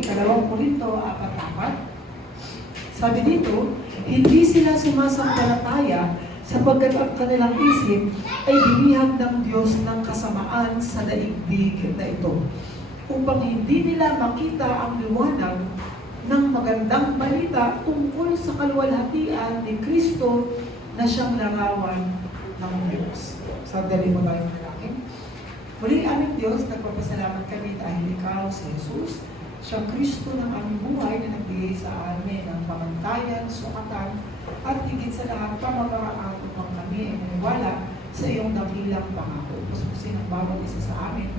2 Korinto 4:4. Sabi dito, hindi sila sumasampalataya sapagkat ang kanilang isip ay binihag ng Diyos ng kasamaan sa daigdig na ito, upang hindi nila makita ang liwanag ng magandang balita tungkol sa kaluwalhatian ni Kristo na siyang larawan ng Diyos. Sandali mo tayo manalangin. Muli aming Diyos, nagpapasalamat kami dahil ikaw si Jesus, siyang Kristo ng aming buhay na nagbigay sa amin ng pamantayan, sukatan, at higit sa lahat pamamaraan upang kami ay maniwala sa iyong dakilang pangako. Puspusin ang bawat isa sa amin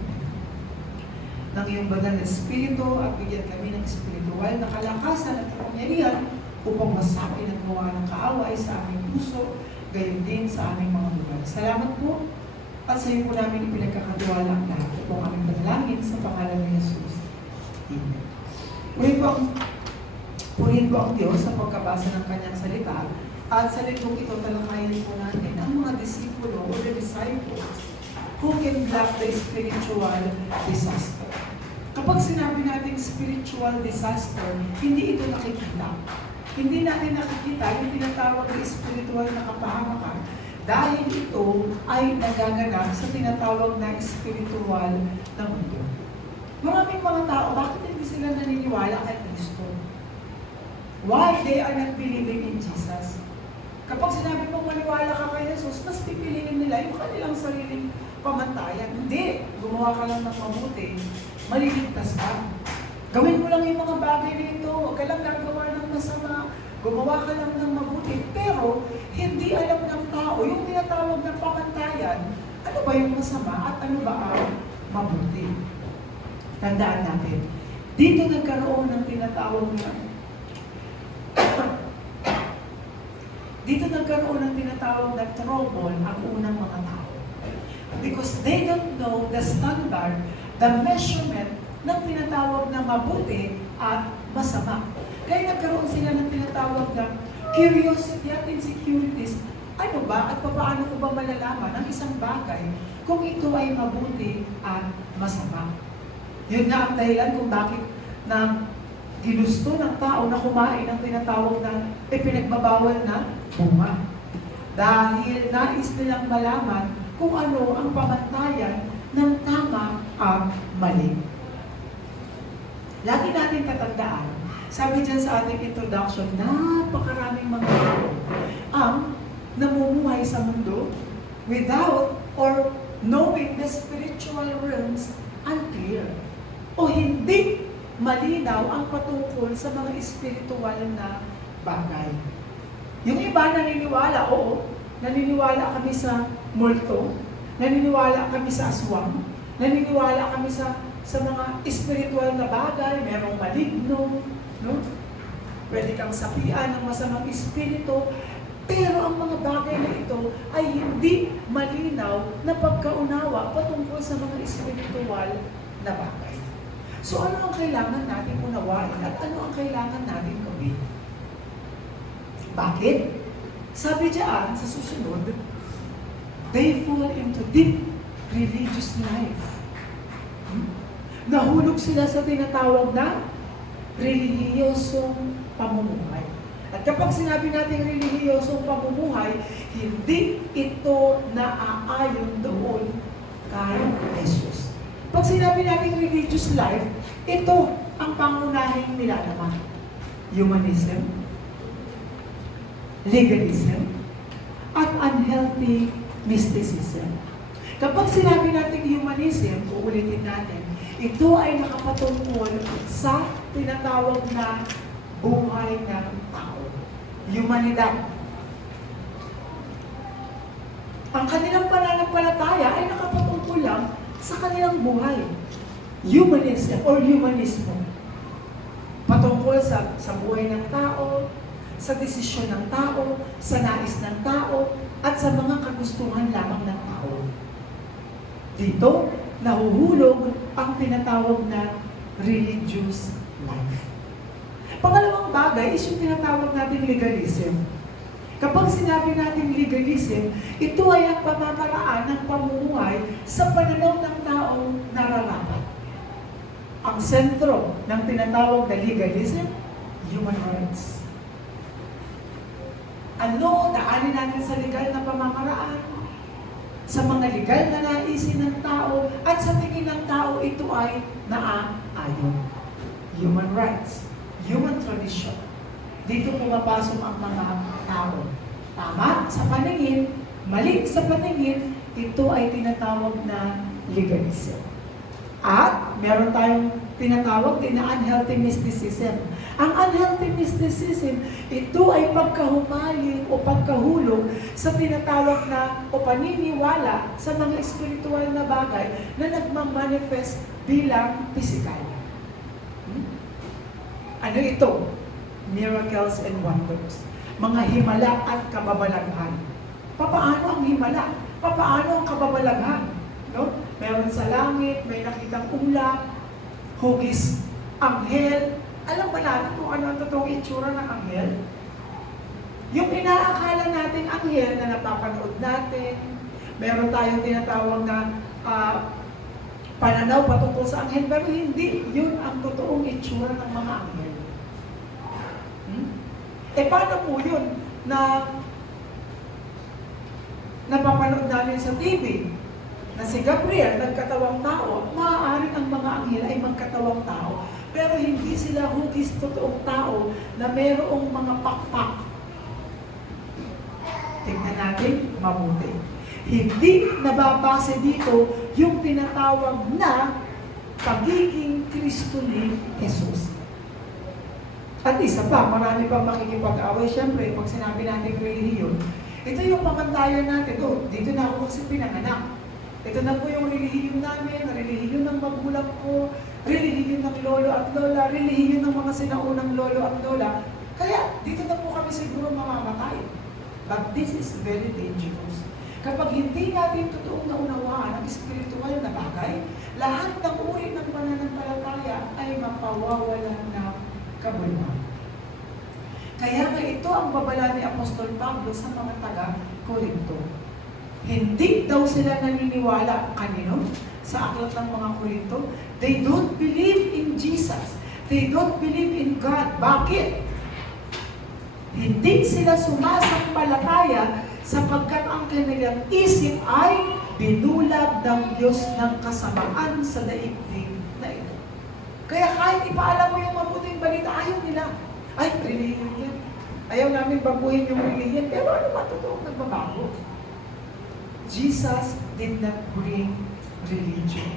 ng iyong banal na Espiritu at bigyan kami ng espiritual na kalakasan at kapangyarihan upang masakin at gawa ng kaaway sa aming puso, gayon din sa aming mga lugar. Salamat po at sa iyo po namin ipinagkakatiwala ang lahat. Ito po ang aming panalangin sa pangalan ni Jesus. Amen. Purihin po ang Diyos sa pagkabasa ng kanyang salita at sa litlong ito talakayin po natin ang mga disipulo o the disciples who can block the spiritual disaster. Kapag sinabi natin spiritual disaster, hindi ito nakikita. Hindi natin nakikita yung tinatawag na spiritual na kapahamakan dahil ito ay nagaganap sa tinatawag na spiritual na mundo. Maraming mga tao, bakit hindi sila naniniwala kay Kristo? Why they are not believing in Jesus? Kapag sinabi mong maniwala ka kay Jesus, mas pipiliin nila yung kanilang sariling pamantayan. Hindi, gumawa ka lang ng mabuti, maliligtas ka. Gawin mo lang yung mga bagay nito, huwag ka lang gagawa ng masama, gumawa ka lang ng mabuti. Pero, hindi alam ng tao, yung tinatawag ng pamantayan, ano ba yung masama at ano ba ang mabuti. Tandaan natin, dito nagkaroon ng tinatawag na trouble ang unang mga tao. Because they don't know the standard, the measurement ng tinatawag na mabuti at masama. Kaya nagkaroon sila ng tinatawag na curiosity at insecurities. Ano ba at paano ko ba malalaman ang isang bagay kung ito ay mabuti at masama? Yun nga ang dahilan kung bakit na ginusto ng tao na kumain ng tinatawag na ipinagbabawal na bunga. Dahil nais nilang malaman kung ano ang pamantayan ng tama at mali. Lagi natin tatandaan, sabi dyan sa ating introduction, napakaraming mga tao ang namumuhay sa mundo without or knowing the spiritual realms unclear. O hindi malinaw ang patungkol sa mga espiritual na bagay. Yung iba naniniwala, oo, naniniwala kami sa multo, naniniwala kami sa aswang, naniniwala kami sa mga espiritual na bagay, merong maligno, no? Pwede kang sapian ng masamang espiritu, pero ang mga bagay na ito ay hindi malinaw na pagkaunawa patungkol sa mga espiritual na bagay. So ano ang kailangan natin unawain at ano ang kailangan natin gawin? Bakit? Sabi diyan sa susunod, they fall into deep religious life. Nahulog sila sa tinatawag na relihiyosong pamumuhay. At kapag sinabi natin relihiyosong pamumuhay, hindi ito naaayon doon kay Jesus. Pag sinabi natin religious life, ito ang pangunahing nilalaman. Humanism, legalism, at unhealthy mysticism. Kapag sinabi natin humanism, uulitin natin, ito ay nakapatungkol sa tinatawag na buhay ng tao. Humanidad. Ang kanilang pananampalataya ay nakapatungkol lang sa kanilang buhay. Humanism or humanismo. Patungkol sa buhay ng tao, sa desisyon ng tao, sa nais ng tao, at sa mga kagustuhan lamang ng tao. Dito, nahuhulog ang tinatawag na religious life. Pangalawang bagay is yung tinatawag natin legalism. Kapag sinabi natin legalism, ito ay ang pamamaraan ng pamumuhay sa pananaw ng taong nararapat. ang sentro ng tinatawag na legalism? Human rights. Ano, daanin natin sa legal na pamamaraan, sa mga legal na naisin ng tao, at sa tingin ng tao, ito ay naaayon. Human rights, human tradition. Dito pumapasok ang mga tao. Tama sa paningin, mali sa paningin, ito ay tinatawag na legalism. At meron tayong tinatawag din na unhealthy mysticism. Ang unhealthy mysticism, ito ay pagkahumaling o pagkahulog sa tinatawag na o paniniwala sa mga espiritual na bagay na nagmamanifest bilang physical. Ano ito? Miracles and wonders. Mga himala at kababalaghan. Papaano ang himala? Papaano ang kababalaghan? No? Meron sa langit, may nakitang ulap, hugis, anghel. Alam ba natin kung ano ang totoong itsura ng anghel? Yung inaakala natin anghel na napapanood natin, meron tayong tinatawag na pananaw patungkol sa anghel, pero hindi yun ang totoong itsura ng mga anghel. Paano po yun na napapanood natin sa TV na si Gabriel nagkatawang tao? Maaaring ang mga anghel ay magkatawang tao, pero hindi sila hugis totoong tao na mayroong mga pakpak. Tingnan natin mabuti. Hindi nababase dito yung tinatawag na pagiging Kristo ni Jesus. At isa pa, marami pang makikipag-away. Siyempre, pag sinabi natin relihiyon, ito yung pamantayan natin. Dito na ako kasi pinanganak. Ito na po yung relihiyon namin, relihiyon ng magulang ko, relihiyon ng lolo at lola, relihiyon ng mga sinaunang lolo at lola. Kaya, dito na po kami siguro mamamatay. But this is very dangerous. Kapag hindi natin totoong naunawaan ang espiritual na bagay, lahat ng uri ng pananampalataya ay mapawawalan na kabuluhan. Kaya nga ito ang babala ni Apostol Pablo sa mga taga-Korinto. Hindi daw sila naniniwala kanino? Sa aklat ng mga Korinto. They don't believe in Jesus. They don't believe in God. Bakit? Hindi sila sumasampalataya sapagkat ang kanilang isip ay binulab ng Diyos ng kasamaan sa daigdig na ito. Kaya kahit ipaalam mo yung mabuting balita, ayaw nila. Ay, relihiyon yan. Ayaw namin baguhin yung relihiyon. Pero ano ba totoong nagbabago? Jesus did not bring religion.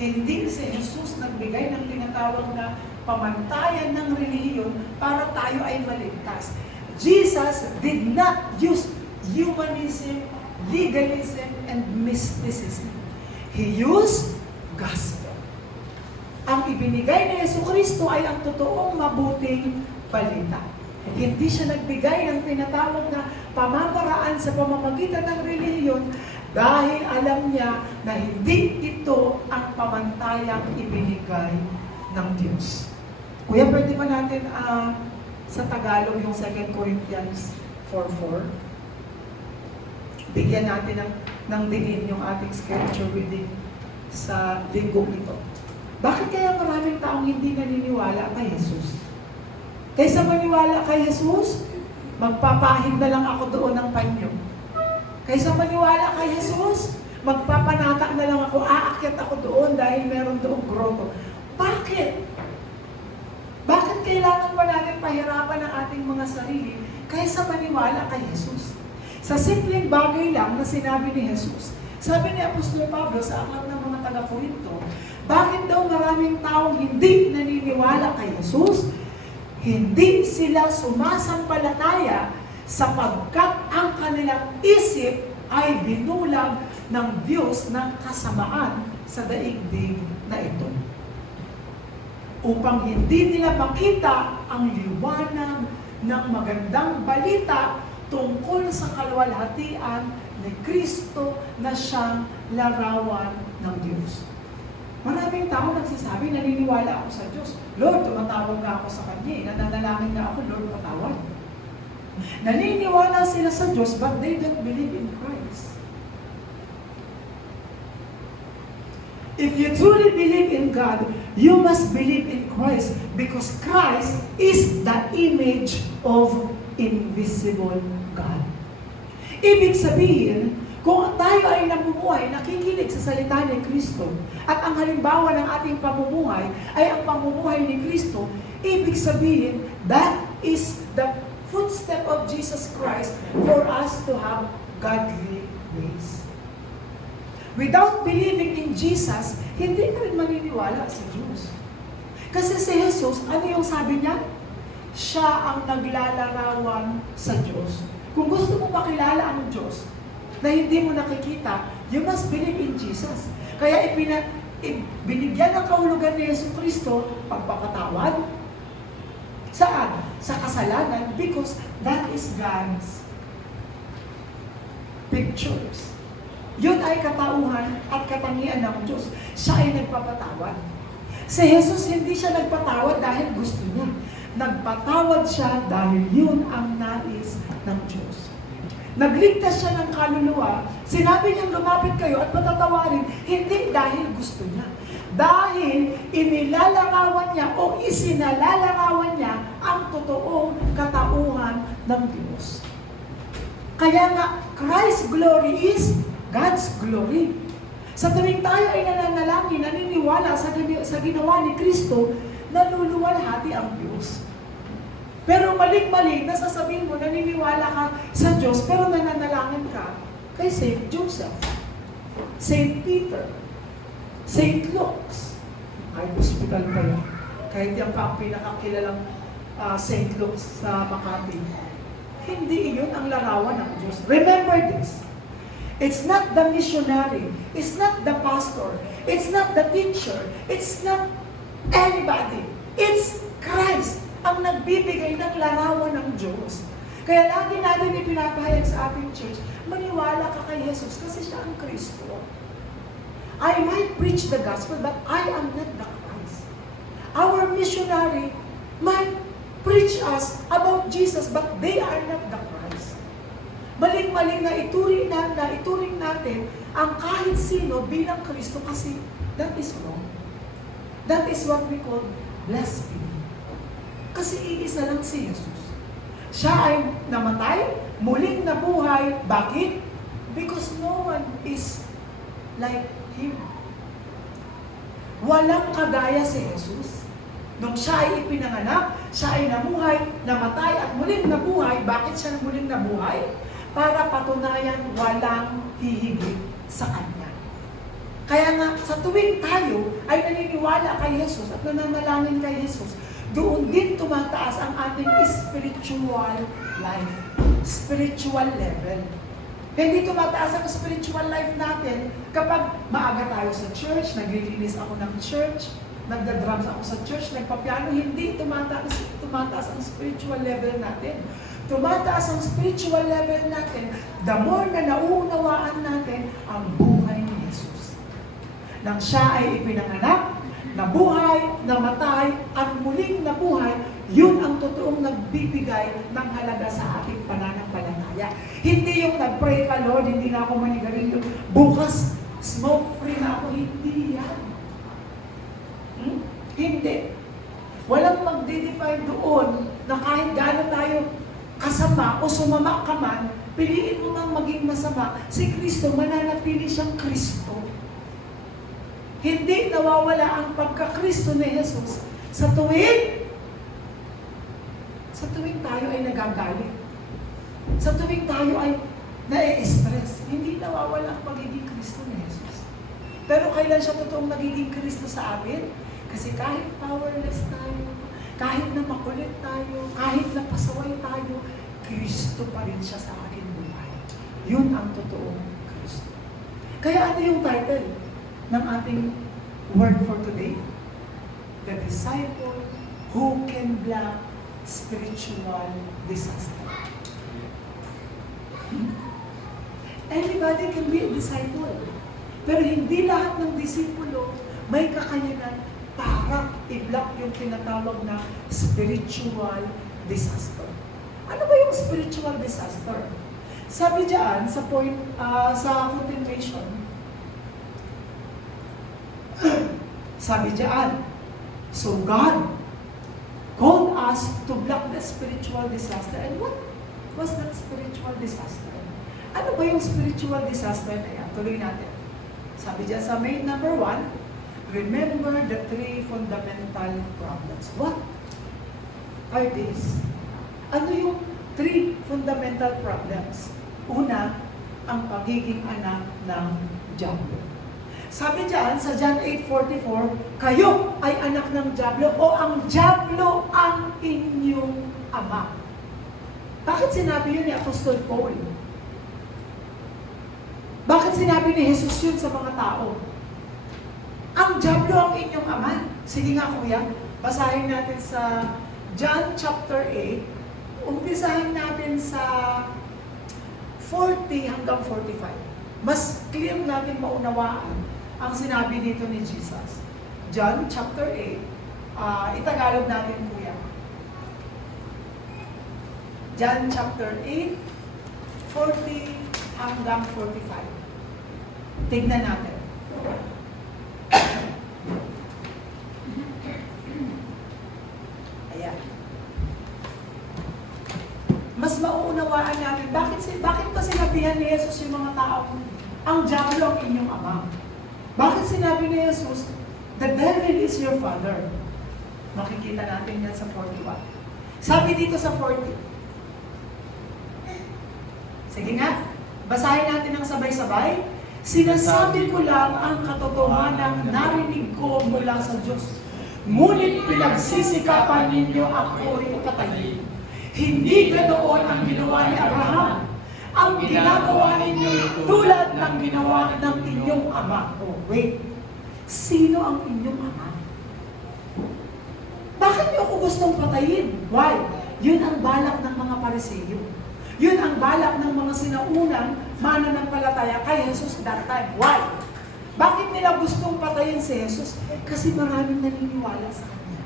Hindi si Jesus nagbigay ng tinatawag na pamantayan ng relihiyon para tayo ay maligtas. Jesus did not use humanism, legalism, and mysticism. He used gospel. Ang ibinigay ni Jesucristo ay ang totoong mabuting balita. Hindi siya nagbigay ng tinatawag na pamamaraan sa pamamagitan ng relihiyon dahil alam niya na hindi ito ang pamantayang ibinigay ng Diyos. Kuya, pwede ba natin sa Tagalog yung 2 Corinthians 4:4? Bigyan natin ng diin yung ating scripture reading sa linggong ito. Bakit kaya maraming taong hindi naniniwala kay Jesus? Kaysa maniwala kay Jesus, magpapahid na lang ako doon ng panyo. Kaysa maniwala kay Jesus, magpapanata na lang ako, aakyat ako doon dahil meron doong grotto. Bakit? Bakit kailangan pa natin pahirapan ang ating mga sarili kaysa maniwala kay Jesus? Sa simpleng bagay lang na sinabi ni Jesus, sabi ni Apostol Pablo sa aklat ng mga taga-Korinto, bakit daw maraming taong hindi naniniwala kay Jesus? Hindi sila sumasampalataya sapagkat ang kanilang isip ay binulag ng Diyos ng kasamaan sa daigdig na ito. Upang hindi nila makita ang liwanag ng magandang balita tungkol sa kaluwalhatian ni Kristo na siyang larawan ng Diyos. Maraming tao nagsasabi, naniniwala ako sa Diyos. Lord, tumatawag na ako sa Kanya. Nananalangin na ako, Lord, patawag. Naniniwala sila sa Diyos, but they don't believe in Christ. If you truly believe in God, you must believe in Christ because Christ is the image of invisible God. Ibig sabihin, kung tayo ay namumuhay, nakikinig sa salita ni Kristo, at ang halimbawa ng ating pamumuhay ay ang pamumuhay ni Kristo, ibig sabihin, that is the footstep of Jesus Christ for us to have godly ways. Without believing in Jesus, hindi ka rin maniniwala sa Diyos. Kasi si Jesus, ano yung sabi niya? Siya ang naglalarawan sa Diyos. Kung gusto mo makilala ang Diyos na hindi mo nakikita, you must believe in Jesus. Kaya binigyan ng kahulugan ni Yesu Kristo pagpapatawad. Saan? Sa kasalanan, because that is God's pictures. Yun ay katauhan at katangian ng Diyos. Siya ay nagpapatawad. Si Jesus hindi siya nagpatawad dahil gusto niya. Nagpatawad siya dahil yun ang nais ng Diyos. Nagligtas siya ng kaluluwa. Sinabi niyang lumapit kayo at patatawarin, hindi dahil gusto niya. Dahil inilalarawan niya o isinalalarawan niya ang totoong katauhan ng Diyos. Kaya nga, Christ's glory is God's glory. Sa tuwing tayo ay nananalangin, naniniwala sa ginawa ni Kristo, naluluwalhati ang Diyos. Pero maling-mali, nasasabihin mo, naniniwala ka sa Diyos, pero nananalangin ka kay Saint Joseph, Saint Peter, Saint Luke. Ay, hospital pa yan. Kahit yan pa ang pinakakilalang Saint Luke sa Makati. Hindi iyon ang larawan ng Diyos. Remember this. It's not the missionary. It's not the pastor. It's not the teacher. It's not anybody. It's Christ ang nagbibigay ng larawan ng Diyos. Kaya lagi natin ipinapahayag sa ating church, maniwala ka kay Jesus kasi siya ang Kristo. I might preach the gospel, but I am not the Christ. Our missionary might preach us about Jesus, but they are not the Christ. Maling-maling na ituring natin ang kahit sino bilang Kristo kasi that is wrong. That is what we call blasphemy. Kasi iisa lang si Jesus. Siya ay namatay, muling nabuhay. Bakit? Because no one is like Him. Walang kagaya si Jesus. Nung siya ay ipinanganak, siya ay namuhay, namatay at muling nabuhay. Bakit siya muling nabuhay? Para patunayan walang hihigit sa Kanya. Kaya nga, sa tuwing tayo ay naniniwala kay Jesus at nananalangin kay Jesus, doon din tumataas ang ating spiritual life, spiritual level. Hindi tumataas ang spiritual life natin kapag maaga tayo sa church, naglilinis ako ng church, nagda-drums ako sa church, nagpapiano, hindi tumataas ang spiritual level natin. Tumataas ang spiritual level natin, the more na nauunawaan natin ang buhay ni Jesus. Nang siya ay ipinanganak, nabuhay, namatay, at muling nabuhay, yun ang totoong nagbibigay ng halaga sa ating pananampalataya. Hindi yung nag-pray ka, Lord, hindi na ako manigarilyo. Bukas, smoke-free na ako. Hindi yan. Hindi. Walang magde-define doon na kahit gaano tayo kasama o sumama ka man, piliin mo mang maging masama, si Kristo, mananatili siyang Kristo. Hindi nawawala ang pagka-Kristo ni Jesus sa tuwing tayo ay nagagalit. Sa tuwing tayo ay na-stress, hindi nawawala ang pagiging Kristo ni Jesus. Pero kailan siya totoong nagiging Kristo sa amin? Kasi kahit powerless tayo, kahit na makulit tayo, kahit na pasaway tayo, Kristo pa rin siya sa ating buhay. Yun ang totoong Kristo. Kaya ano yung title ng ating word for today? The disciple who can block spiritual disaster. Anybody can be a disciple. Pero hindi lahat ng disipulo may kakayanan para i-block yung tinatawag na spiritual disaster. Ano ba yung spiritual disaster? Sabi diyan sa continuation, Sabi diyan, so God called us to block the spiritual disaster. And what was that spiritual disaster? Ano ba yung spiritual disaster na yan? Tuloy natin. Sabi diyan sa main number 1, remember the 3 fundamental problems. What are these? Ano yung 3 fundamental problems? Una, ang pagiging anak ng Diablo. Sabi diyan sa John 8:44, kayo ay anak ng Diablo o ang Diablo ang inyong ama. Bakit sinabi yun ni Apostol Paul? Bakit sinabi ni Jesus yun sa mga tao? Ang Diablo ang inyong ama. Sige nga kuya, basahin natin sa John chapter 8, umpisahan natin sa 40 hanggang 45. Mas clear natin maunawaan ang sinabi dito ni Jesus. John chapter 8, itagalog natin kuya. John chapter 8, 40 hanggang 45. Tignan natin. Ayan. Mas mauunawaan natin, bakit pa sinabihan ni Jesus yung mga tao, ang Diablo ang inyong ama? Bakit sinabi ni Jesus, the devil is your father? Makikita natin yan sa 41. Sabi dito sa 40. Sige nga, basahin natin ng sabay-sabay. Sinasabi ko lang ang katotohanan narinig ko mula sa Diyos. Ngunit pinagsisikapan ninyo ako rin patayin. Hindi ganoon ang ginawa ni Abraham. Ang ginagawa ninyo tulad ng ginawa ng inyong ama. Oh, wait. Sino ang inyong ama? Bakit niyo ako gustong patayin? Why? Yun ang balak ng mga Pariseo. Yun ang balak ng mga sinaunang mananampalataya kay Jesus that time. Why? Bakit nila gustong patayin si Jesus? Kasi maraming naniniwala sa Kanya.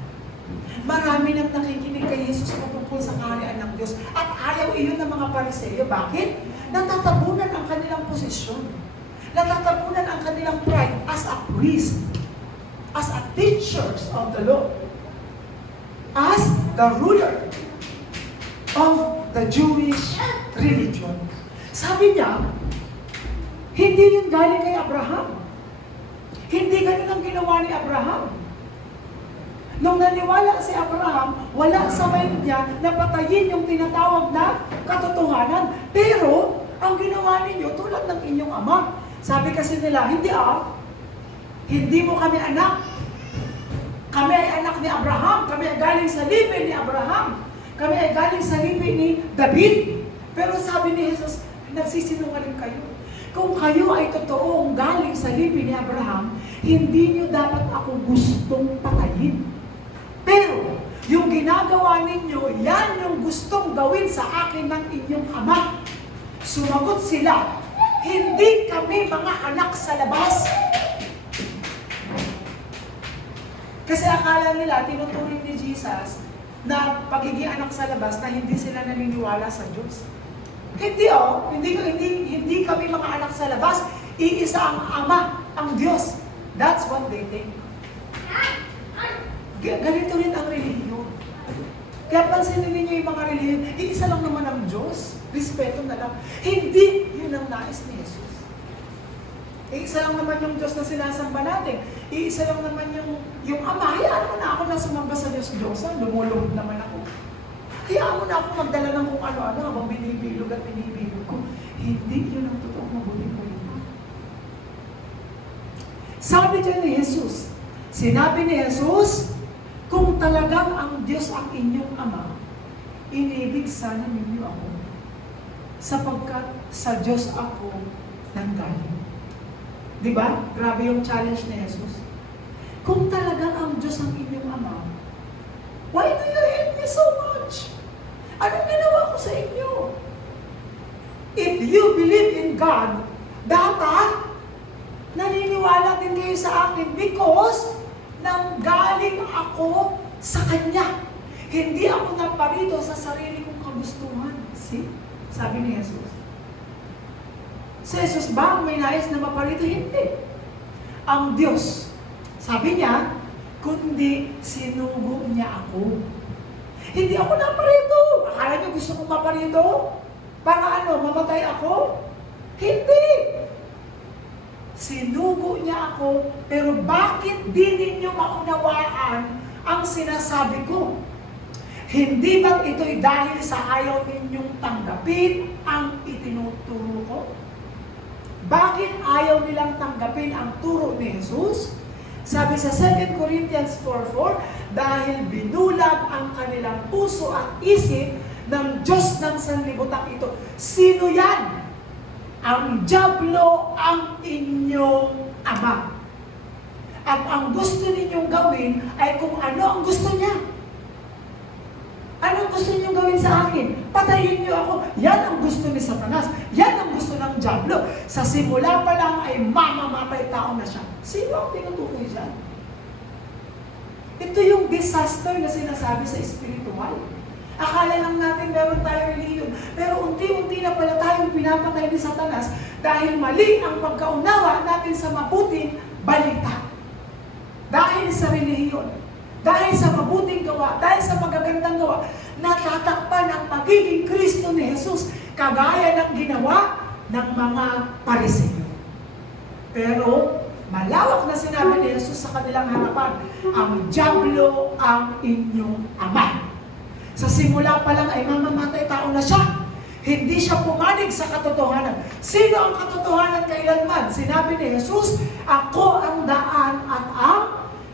Marami nang nakikinig kay Jesus patungkol sa kaharian ng Diyos. At ayaw iyon ng mga Pariseo. Bakit? Natatabunan ang kanilang posisyon. Natatabunan ang kanilang pride as a priest, as a teachers of the law, as the ruler of the Jewish religion. Sabi niya, hindi yun galing kay Abraham. Hindi ganun ang ginawa ni Abraham. Nung naniwala si Abraham, wala sa mind niya na patayin yung tinatawag na katotohanan. Pero, ang ginawa ninyo tulad ng inyong ama. Sabi kasi nila, hindi mo kami anak. Kami ay anak ni Abraham. Kami ay galing sa lipi ni Abraham. Kami ay galing sa lipi ni David. Pero sabi ni Jesus, nagsisinungaling kayo. Kung kayo ay totoong galing sa lipi ni Abraham, hindi niyo dapat ako gustong patayin. Pero, yung ginagawa ninyo, yan yung gustong gawin sa akin ng inyong ama. Sumagot sila, hindi kami mga anak sa labas. Kasi akala nila, tinuturing ni Jesus na pagiging anak sa labas na hindi sila naniniwala sa Diyos. Hindi kami mga anak sa labas. Iisa ang Ama, ang Diyos. That's what they think. Ganito rin ang relihiyon. Kaya pansinin ninyo yung mga relihiyon, iisa lang naman ang Diyos. Respeto na lang. Hindi yun ang nais ni Jesus. Iisa lang naman yung Diyos na sinasamba natin. Iisa lang naman yung Ama. Hayaan mo na ako na sumamba sa Diyos-Diyosan. Lumulog naman ako. Hayaan mo na ako magdala ng kung ano-ano habang binibilog at binibilog ko. Hindi yun ang totoong mabuting balita. Sabi dyan ni Jesus, sinabi ni Jesus, kung talagang ang Diyos ang inyong Ama, inibig sana ninyo ako, sapagkat sa Diyos ako nanggaling. Diba? Grabe yung challenge ni Jesus. Kung talagang ang Diyos ang inyong Ama, why do you hate me so much? Anong ginawa ko sa inyo? If you believe in God, dapat naniniwala din kayo sa akin because nanggaling ako sa Kanya. Hindi ako naparito sa sarili kong kagustuhan. See? Sabi ni Jesus. Si Jesus ba ang may nais na maparito? Hindi. Ang Diyos, sabi niya, kundi sinugo niya ako. Hindi ako naparito. Akala niyo gusto kong maparito? Para ano, mamatay ako? Hindi. Sinugo niya ako, pero bakit di ninyo maunawaan ang sinasabi ko? Hindi bang ito'y dahil sa ayaw ninyong tanggapin ang itinuturo ko? Bakit ayaw nilang tanggapin ang turo ni Jesus? Sabi sa 2 Corinthians 4:4, dahil binulag ang kanilang puso at isip ng Diyos ng sanlibutan ito. Sino yan? Ang dyablo ang inyong ama. At ang gusto ninyong gawin ay kung ano ang gusto niya. Anong gusto niyo gawin sa akin? Patayin niyo ako. Yan ang gusto ni Satanas. Yan ang gusto ng dyablo. Sa simula pa lang ay mamamatay tao na siya. Sino ang tinutukoy dyan? Ito yung disaster na sinasabi sa spiritual. Akala lang natin meron tayong reliyon. Pero unti-unti na pala tayong pinapatay ni Satanas dahil mali ang pagkaunawa natin sa mabuting balita. Dahil sa reliyon. Dahil sa mabuting gawa, dahil sa magagandang gawa, natatakpan ang pagiging Kristo ni Jesus, kagaya ng ginawa ng mga Pariseo. Pero, malawak na sinabi ni Jesus sa kanilang harapan, ang dyablo ang inyong ama. Sa simula pa lang ay mamamatay tao na siya. Hindi siya pumanig sa katotohanan. Sino ang katotohanan kailanman? Sinabi ni Jesus, ako ang daan at ang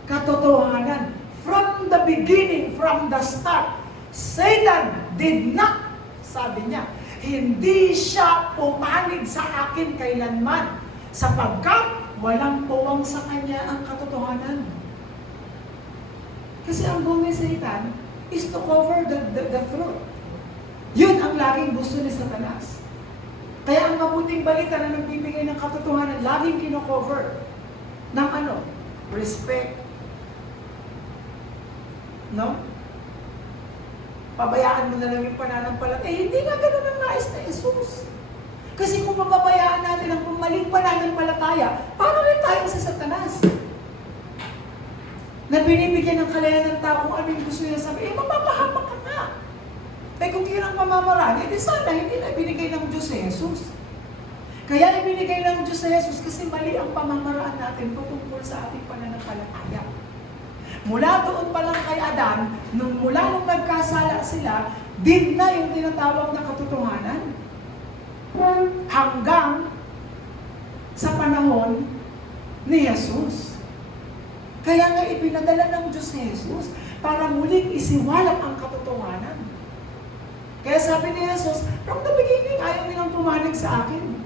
katotohanan. From the beginning, from the start, Satan did not, sabi niya, hindi siya pumanig sa akin kailanman sapagkat walang puwang sa kanya ang katotohanan. Kasi ang goal ni Satan is to cover the truth. Yun ang laging gusto ni Satanas. Kaya ang mabuting balita na nagbibigay ng katotohanan, laging kino-cover ng ano? Respect. No? Pabayaan mo na lang yung pananampalataya. Hindi nga ganun ang nais na Jesus. Kasi kung pababayaan natin ang maling pananampalataya, paano rin tayo sa Satanas? Na binibigyan ng kalayan ng tao kung ano yung gusto niya sabihin, mapapahamak ka nga. Eh kung yun ang pamamaraan, di sana hindi na ibinigay ng Diyos si Jesus. Kaya ibinigay ng Diyos si Jesus kasi mali ang pamamaraan natin patungkol sa ating pananampalataya. Mula doon pa lang kay Adan, mula nung nagkasala sila, din na yung tinatawag na katotohanan. Hanggang sa panahon ni Jesus. Kaya nga ipinadala ng Diyos si Jesus para muling isiwalat ang katotohanan. Kaya sabi ni Jesus, from the beginning, ayaw nilang pumanig sa akin.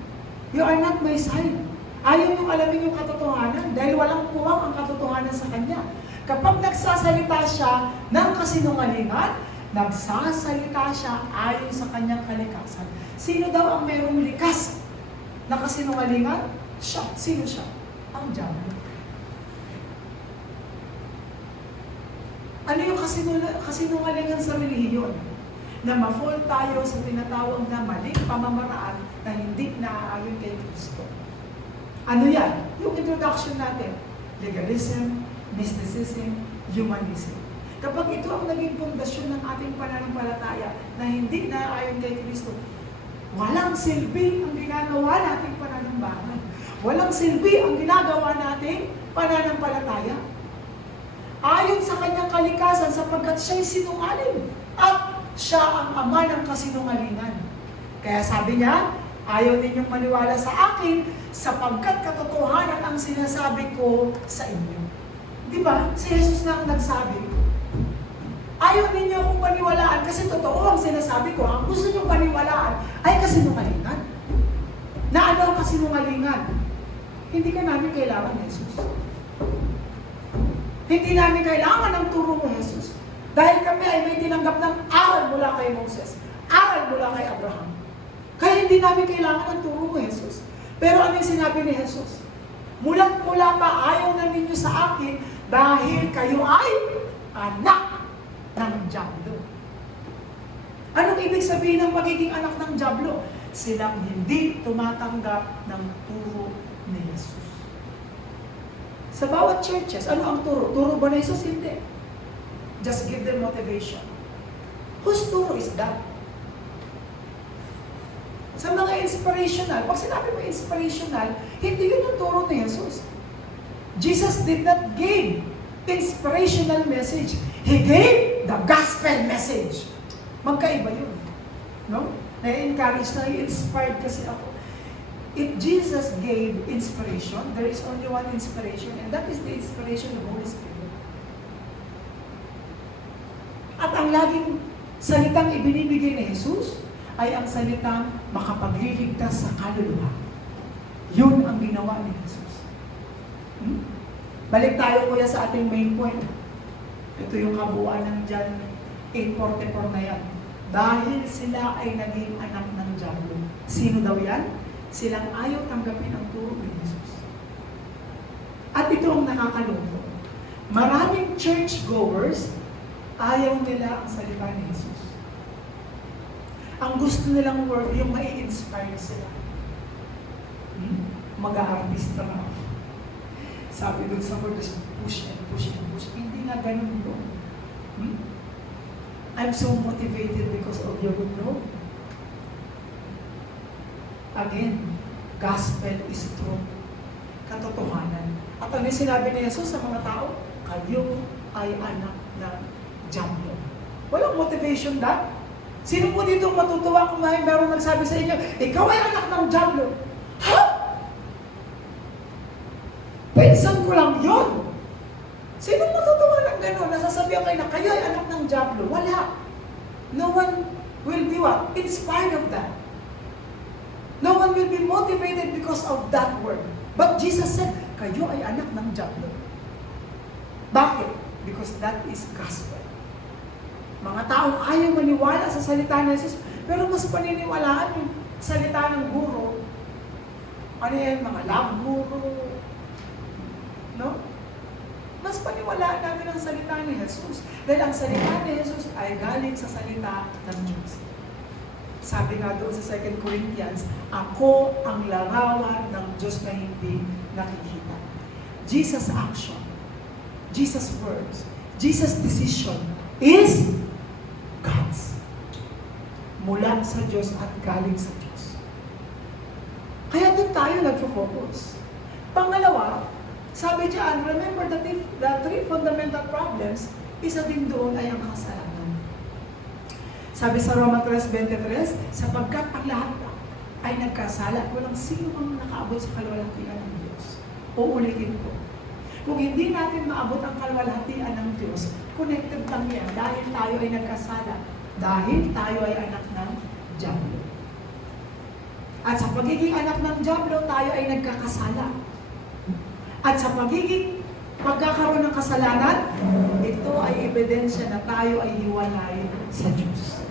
You are not my side. Ayaw niyong alamin yung katotohanan dahil walang puwang ang katotohanan sa Kanya. Kapag nagsasalita siya ng kasinungalingan, nagsasalita siya ayon sa kanyang kalikasan. Sino daw ang mayroong likas na kasinungalingan? Siya. Sino siya? Ang dyablo. Ano yung kasinungalingan sa relihiyon? Na ma-fall tayo sa tinatawag na maling pamamaraan na hindi naaayon kay Kristo. Ano yan? Yung introduction natin. Legalism, mysticism, humanism. Kapag ito ang naging pundasyon ng ating pananampalataya na hindi naaayon kay Kristo, walang silbi ang ginagawa nating pananampalataya. Walang silbi ang ginagawa nating pananampalataya. Ayon sa kanyang kalikasan sapagkat siya'y sinungaling at siya ang ama ng kasinungalingan. Kaya sabi niya, ayaw ninyong maniwala sa akin sapagkat katotohanan ang sinasabi ko sa inyo. Di ba? Si Jesus na ang nagsabi. Ayaw ninyo akong paniwalaan kasi totoo ang sinasabi ko. Ang gusto nyo paniwalaan ay kasinungalingan. Na ano ang kasinungalingan? Hindi ka namin kailangan ni Jesus. Hindi namin kailangan ng turo mo, Jesus. Dahil kami ay may tinanggap ng aral mula kay Moses. Aral mula kay Abraham. Kaya hindi namin kailangan ng turo mo, Jesus. Pero ano yung sinabi ni Jesus? Mula pa ayaw na ninyo sa akin dahil kayo ay anak ng dyablo. Anong ibig sabihin ng pagiging anak ng dyablo? Silang hindi tumatanggap ng turo ni Jesus. Sa bawat churches, ano ang turo? Turo ba na Jesus? Hindi. Just give them motivation. Whose turo is that? Sa mga inspirational, pag sinabi mo inspirational, hindi yun ang turo ni Jesus. Jesus did not give inspirational message. He gave the gospel message. Magkaiba yun. No? Na-encourage na, inspired kasi ako. If Jesus gave inspiration, there is only one inspiration, and that is the inspiration of the Holy Spirit. At ang laging salitang ibinibigay ni Jesus ay ang salitang makapagliligtas sa kaluluwa. Yun ang ginawa ni Jesus. Balik tayo kuya sa ating main point. Ito yung kabuuan ng John 8:44 na yan. Dahil sila ay naging anak ng Diablo. Sino daw yan? Silang ayaw tanggapin ang turo ni Jesus. At ito ang nakakalungkot. Maraming churchgoers, ayaw nila ang salita ni Jesus. Ang gusto nilang word, yung mai-inspire sila. Mag-aartista na ako. Sabi doon sa word, push and push and push. Hindi nga ganun doon. I'm so motivated because of your good Lord. Again, gospel is truth. Katotohanan. At ano sinabi ni Jesus sa mga tao? Kayo ay anak ng Diablo. Walang motivation that. Sino po dito matutuwa kung mayroong nagsabi sa inyo, ikaw ay anak ng Diablo? Ha? Pinsan ko lang yun. Sino matutuwa ng gano'n? Nasasabihan kayo na kayo ay anak ng Diablo? Wala. No one will be what? Inspired of that. No one will be motivated because of that word. But Jesus said, kayo ay anak ng Diablo. Bakit? Because that is gospel. Mga taong ayaw maniwala sa salita ni Jesus, pero mas paniniwalaan yung salita ng guro. Ano yan? Mga love guro. No? Mas paniwalaan natin ang salita ni Jesus. Dahil ang salita ni Jesus ay galing sa salita ng Diyos. Sabi nga doon sa 2 Corinthians, ako ang larawan ng Diyos na hindi nakikita. Jesus' action, Jesus' words, Jesus' decision is God's. Mula sa Diyos at galing sa Diyos. Kaya doon tayo nagfo-focus. Pangalawa, sabi diyan, remember the three fundamental problems, isa din doon ay ang kasalanan. Sabi sa Roma 3:23, sapagkat ang lahat ay nagkasala at walang sino mang nakaabot sa kalwalhatian ng Diyos. Uulitin ko. Kung hindi natin maabot ang kalwalhatian ng Diyos, connected lang yan dahil tayo ay nagkasala. Dahil tayo ay anak ng Diablo. At sa pagiging anak ng Diablo, tayo ay nagkakasala. At sa pagkakaroon ng kasalanan, ito ay ebidensya na tayo ay hiwalay sa Diyos.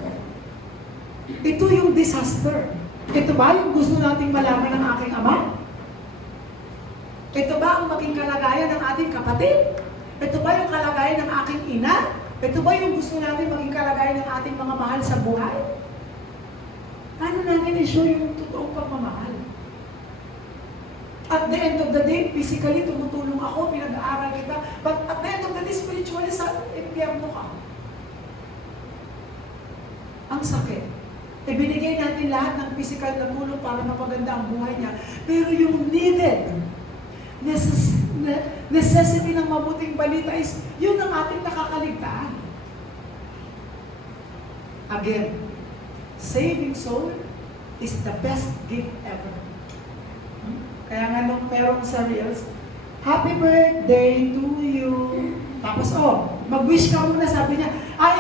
Ito yung disaster. Ito ba yung gusto nating malaman ng aking ama? Ito ba ang maging kalagayan ng ating kapatid? Ito ba yung kalagayan ng aking ina? Ito ba yung gusto natin maging kalagayan ng ating mga mahal sa buhay? Paano natin i-show yung totoong pagmamahal? At the end of the day, physically, tumutulong ako, pinag-aaral kita, but at the end of the day, spiritually, sa impyerno ka. Ang sakit. Ibinigay natin lahat ng physical na tulong para mapaganda ang buhay niya. Pero yung needed, necessity ng mabuting balita is, yun ang ating nakakaligtaan. Again, saving soul is the best gift ever. Kaya nga nung merong sa Reels, happy birthday to you. Tapos, mag-wish ka muna. Sabi niya,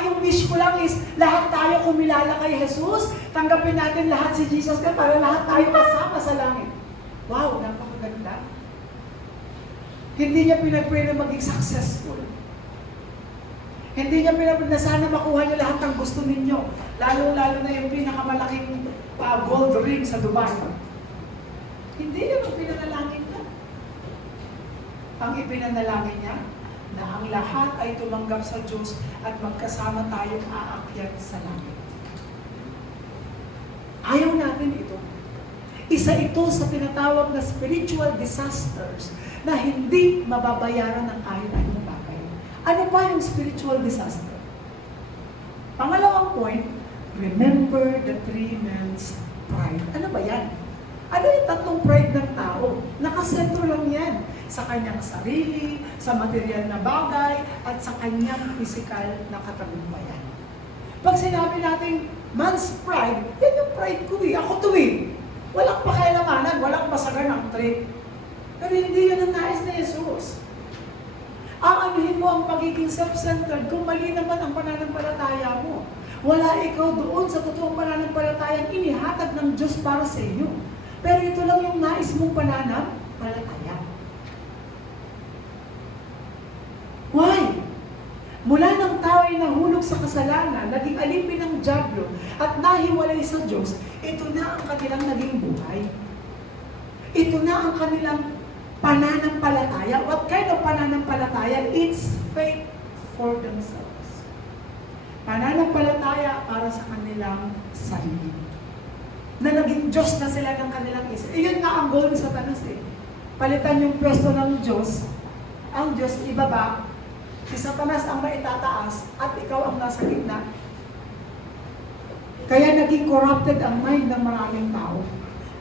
yung wish ko lang is, lahat tayo kumilala kay Jesus, tanggapin natin lahat si Jesus para lahat tayo kasama sa langit. Wow, napakaganda. Hindi niya pinag-pray na maging successful. Hindi niya pinag-pray na sana makuha niyo lahat ng gusto ninyo. Lalo-lalo na yung pinakamalaking gold ring sa Dubai. Hindi niya pinanalangin niya. Ang ipinanalangin niya, na ang lahat ay tumanggap sa Diyos at magkasama tayong aakyat sa langit. Ayaw natin ito. Isa ito sa tinatawag na spiritual disasters na hindi mababayaran ng kahit anong bagay. Ano pa yung spiritual disaster? Pangalawang point, remember the three men's pride. Ano ba yan? Ano yung tatlong pride ng tao? Nakasentro lang yan sa kanyang sarili, sa material na bagay, at sa kanyang physical na katagumpayan. Pag sinabi natin, man's pride, yan yung pride ko eh. Ako to eh. Walang pakialamanan, walang basagan ng trait. Pero hindi yun ang nais ni Jesus. Aanuhin mo ang pagiging self-centered kung mali naman ang pananampalataya mo. Wala ikaw doon sa totoong pananampalatayang inihatag ng Diyos para sa inyo. Pero ito lang yung nais mong pananampalataya. Why? Mula ng tao ay nahulog sa kasalanan, naging alipin ng dyablo, at nahiwalay sa Diyos, ito na ang kanilang naging buhay. Ito na ang kanilang pananampalataya. What kind of pananampalataya? It's faith for themselves. Pananampalataya para sa kanilang sarili. Na naging Diyos na sila ng kanilang isip. Iyon nga ang goal ni Satanas eh. Palitan yung pwesto ng Diyos, ang Diyos ibaba, si Satanas ang maitataas, at ikaw ang nasa gitna. Kaya naging corrupted ang mind ng maraming tao.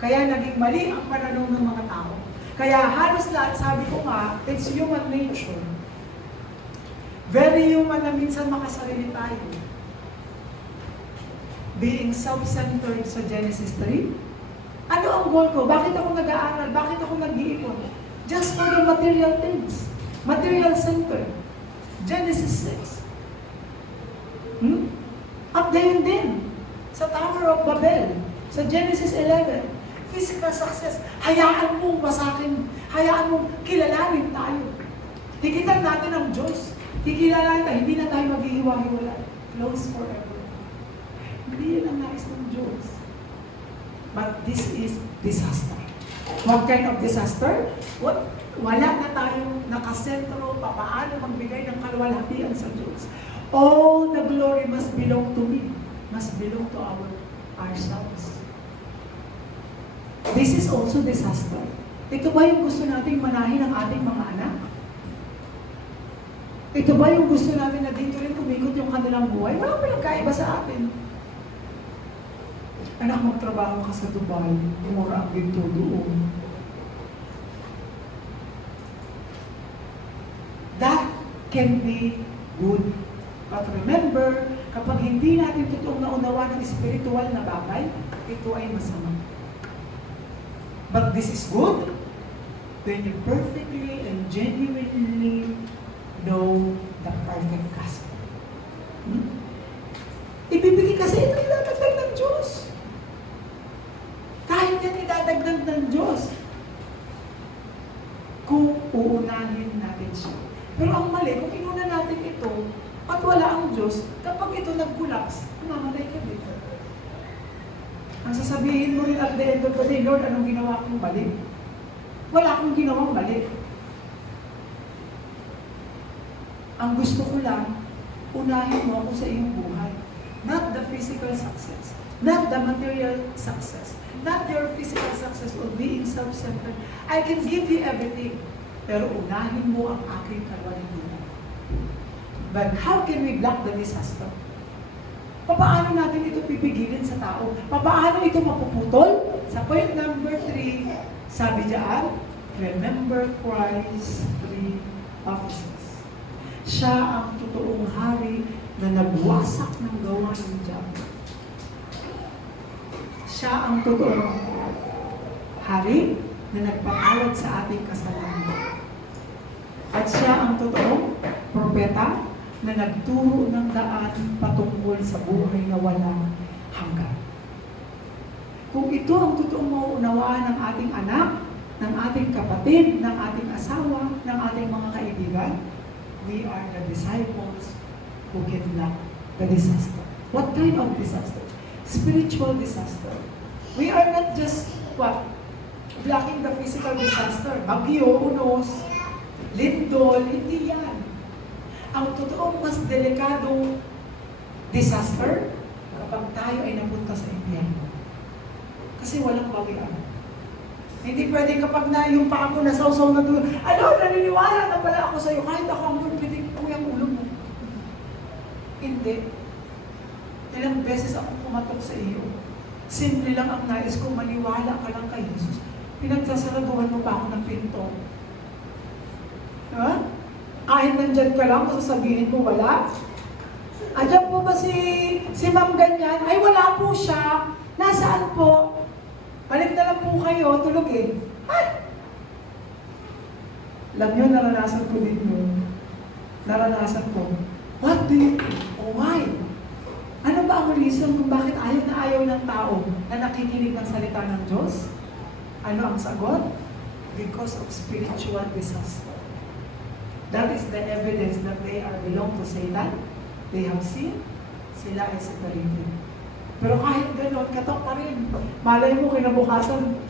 Kaya naging mali ang pananaw ng mga tao. Kaya halos lahat, sabi ko nga, it's human nature. Very human na minsan makasarili tayo. Being self-centered sa Genesis 3. Ano ang goal ko? Bakit ako nag-aaral? Bakit ako nag-iipon? Just for the material things. Material-centered. Genesis 6. At gayon din, sa Tower of Babel, sa Genesis 11, physical success. Hayaan mong masakin, hayaan mong kilalanin tayo. Higitan natin ang Diyos. Kikilalanin tayo, hindi na tayo maghihiwa-hiwala. Close forever. Hindi yun ang nais ng Diyos. But this is disaster. What kind of disaster? Wala na tayong nakasentro, paano magbigay ng kaluwalhatian sa Diyos. All the glory must belong to me. Must belong to ourselves. This is also disaster. Ito ba yung gusto nating manahin ang ating mga anak? Ito ba yung gusto natin na dito rin kumikot yung kanilang buhay? Walang pinagkaiba sa atin. Anak, magtrabaho ka sa Dubai, mura ang ginto doon. That can be good. But remember, kapag hindi natin totoong naunawa ng spiritual na bagay, ito ay masama. But this is good when you perfectly and genuinely know the perfect gospel. Ibibigay kasi ito idadagdag ng Diyos. Kahit yan idadagdag ng Diyos. Kung uunahin natin siya. Pero ang mali, kung inuna natin ito, at wala ang Diyos, kapag ito nag-collapse, mamatay ka dito. Ang sasabihin mo rin at the end of the day, Lord, anong ginawa kong mali? Wala akong ginawang mali. Ang gusto ko lang, unahin mo ako sa iyong buhay. Not the physical success. Not the material success. Not your physical success of being self-centered. I can give you everything. Pero unahin mo ang aking kalwalhatian. But how can we block the disaster? Paano natin ito pipigilin sa tao? Paano ito mapuputol? Sa point number 3, sabi diyan, remember Christ's 3 offices. Siya ang totoong hari na nagwasak ng gawa ng diablo. Siya ang totoong hari na nagpatawad sa ating kasalanan. At siya ang totoong propeta na nagturo ng daan patungkol sa buhay na walang hanggan. Kung ito ang totoong mauunawaan ng ating anak, ng ating kapatid, ng ating asawa, ng ating mga kaibigan, we are the disciples who can block the disaster. What kind of disaster? Spiritual disaster. We are not just, blocking the physical disaster. Bagyo, unos, lindol, hindi yan. Ang totoong mas delikadong disaster kapag tayo ay napunta sa impyerno. Kasi walang bawian. Hindi pwede kapag na yung paa mo nasawsaw na doon, ano, naniniwala na pala ako sa'yo, kahit ako ang pitik ko yung ulo mo. Hindi. Ilang beses akong kumatok sa iyo. Simple lang ang nais ko, maniwala ka lang kay Jesus. Pinagsasaraduhan mo pa ako ng pinto. Diba? Kahit nandyan ka lang, sasabihin mo, wala. Andiyan po ba si Ma'am ganyan? Ay, wala po siya. Nasaan po? Balik na lang po kayo, tulog eh. Ay! Alam nyo, naranasan ko din yun. Naranasan ko. What do you think? Oh, why? Ano ba ang reason kung bakit ayaw na ayaw ng tao na nakikinig ng salita ng Diyos? Ano ang sagot? Because of spiritual disaster. That is the evidence that they are belong to Satan. They have sinned. Sila ay separated. Pero kahit gano'n, katok pa rin. Malay mo, kinabukasan,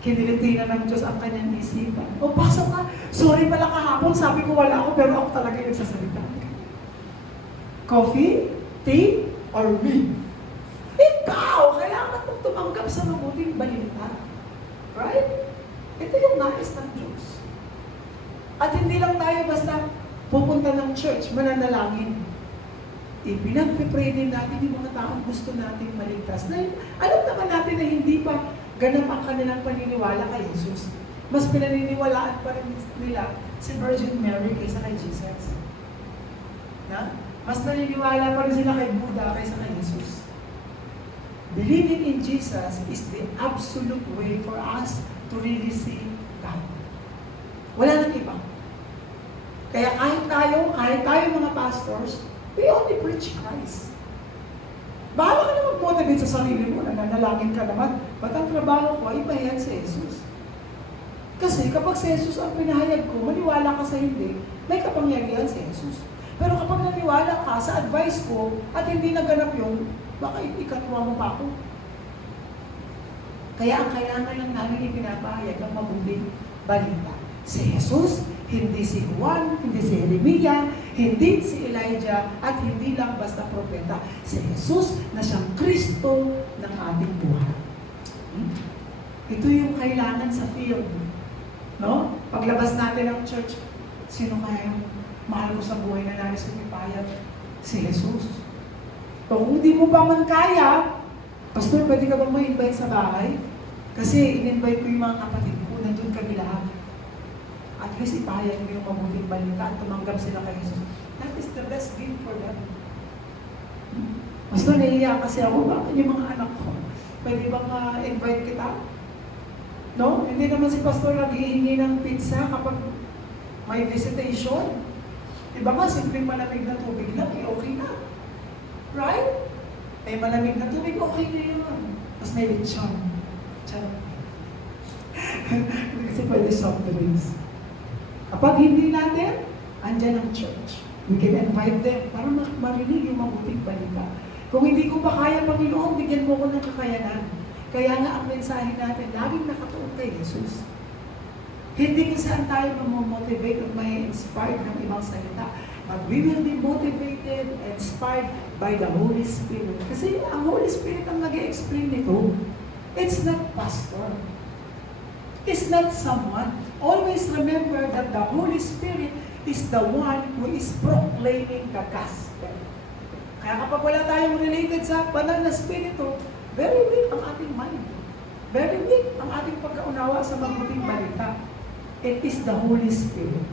kiniliti na ng Diyos ang kanyang isipan. O, pasok ka. Sorry pala kahapon, sabi ko wala ako, pero ako talaga yung nagsasalita. Coffee, tea, or me? Ikaw! Kailangan mong tumanggap sa mabuting balita. Right? Ito yung nais ng Diyos. At hindi lang tayo basta pupunta ng church, mananalangin. Pinagpipray din natin yung mga taong gusto nating maligtas. Na, alam naman natin na hindi pa ganap ang kanilang paniniwala kay Jesus. Mas pinaniniwalaan pa rin nila si Virgin Mary kaysa kay Jesus. Na? Mas naniniwala pa rin sila kay Buddha kaysa kay Jesus. Believing in Jesus is the absolute way for us to really see God. Wala nang iba. Kaya kahit tayo mga pastors, we only preach Christ. Bahala ka na mag-motivate sa sarili mo, nananalangin ka naman, ba't ang trabaho ko ay ipahayag sa Jesus? Kasi kapag si Jesus ang pinahayag ko, maniwala ka sa hindi, may kapangyarihan si Jesus. Pero kapag naniwala ka sa advice ko at hindi naganap yun, baka ikatwa mo pa ako. Kaya ang kailangan lang namin ipinapahayag ang mabuting balita. Si Jesus, hindi si Juan, hindi si Jeremiah, hindi si Elijah, at hindi lang basta propeta. Si Jesus na siyang Kristo ng ating buhay. Ito yung kailangan sa field. No? Paglabas natin ng church, sino kaya yung mahal mo sa buhay na nais kong ipahayag? Si Jesus. O kung hindi mo pa man kaya, Pastor, pwede ka bang ma-invite sa bahay? Kasi in-invite ko yung mga kapatid ko, nandun kami lahat. At least ipahayag mo yung mabuting balita at tumanggap sila kay Jesus. That is the best gift for them. Pastor, naiiyak kasi ako, bakit yung mga anak ko? Pwede bang invite kita? No? Hindi naman si Pastor nag-iingi ng pizza kapag may visitation. Diba nga, simpleng malamig na tubig lang, okay na. Right? May malamig na tubig, okay na yun. Tapos may lechon. Charot. Hindi kasi pwede soft drinks. Kapag hindi natin, andyan ang church. We can invite them para marinig yung mabuting balita. Kung hindi ko pa kaya, Panginoon, bigyan mo ko ng kakayanan. Kaya nga ang mensahe natin, laging nakatuon kay Jesus. Hindi kung saan tayo mamomotivate at may inspired ng ibang salita. But we will be motivated and inspired by the Holy Spirit. Kasi ang Holy Spirit ang nag-i-explain nito. It's not pastor. It's not someone. Always remember that the Holy Spirit is the one who is proclaiming the gospel. Kaya kapag wala tayong related sa banal na spirito, very weak ang ating mind. Very weak ang ating pagkaunawa sa mabuting balita. It is the Holy Spirit.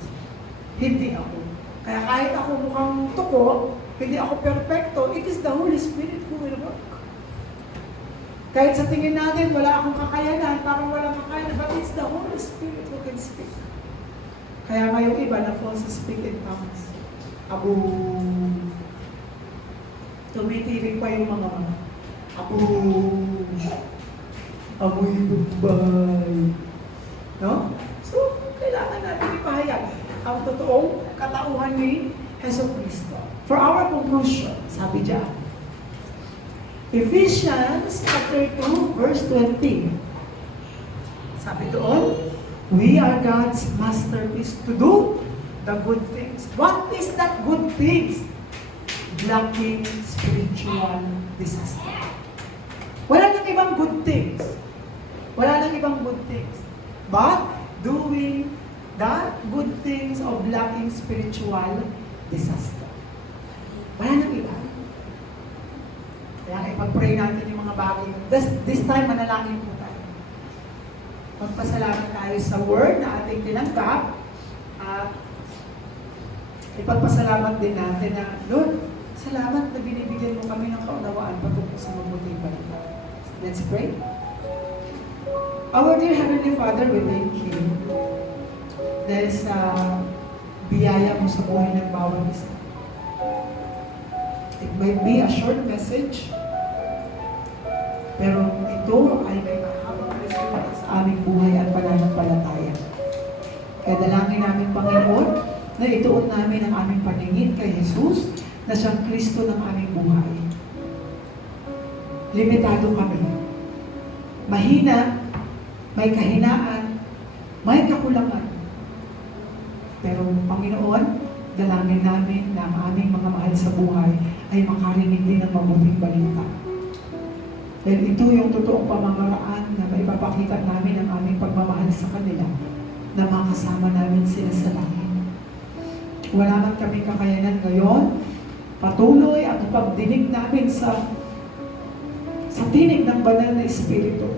Hindi ako. Kaya kahit ako mukhang tuko, hindi ako perfecto, it is the Holy Spirit who will work. Kahit sa tingin natin, wala akong kakayanan, parang walang kakayanan, but it's the Holy Spirit who can speak. Kaya ngayong iba na false speak in tongues. Abu. Tumitirik pa yung mga Abu. Amoy Dubai. No? So, kailangan natin ipahayag ang totoong katauhan ni Hesus Kristo. For our conclusion, sabi diyan, Ephesians chapter 2, verse 20. Sabi doon, we are God's masterpiece to do the good things. What is that good things? Blocking spiritual disaster. Wala nang ibang good things. Wala nang ibang good things. But, doing the good things of lacking spiritual disaster. Wala nang iba. Kaya ipag-pray natin yung mga bagay. This time, manalangin po tayo. Magpasalamat tayo sa word na ating tinanggap. At ipagpasalamat din natin na, Lord, salamat na binibigyan mo kami ng kaunawaan patungkol sa mabuting balita. Let's pray. Our dear Heavenly Father, we thank you dahil sa biyaya mo sa buhay ng bawat isa. It might be a short message, pero ito ay may mahabang resulta sa aming buhay at pananampalataya. Kaya dalangin namin, Panginoon, na ituon namin ang aming paningin kay Jesus na siyang Kristo ng aming buhay. Limitado kami. Mahina, may kahinaan, may kakulangan. Pero Panginoon, dalangin namin na ang aming mga mahal sa buhay ay makarinig din ng mabuting balita. Dahil ito yung totoong pamamaraan na maipapakita namin ang aming pagmamahal sa kanila na makasama namin sila sa langit. Wala man kami kakayanan ngayon, patuloy ang pagdinig namin sa tinig ng banal na Espiritu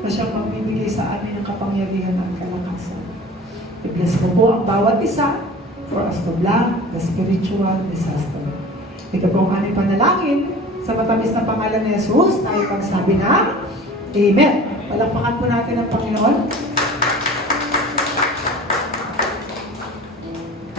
na siyang magbibigay sa amin ng kapangyarihan at kalakasan. I-bless mo po ang bawat isa for us to block the spiritual disaster. Ito po ang aming panalangin sa matamis na pangalan ni Jesus, tayo pagsabi na Amen. Palakpakan po natin ang Panginoon.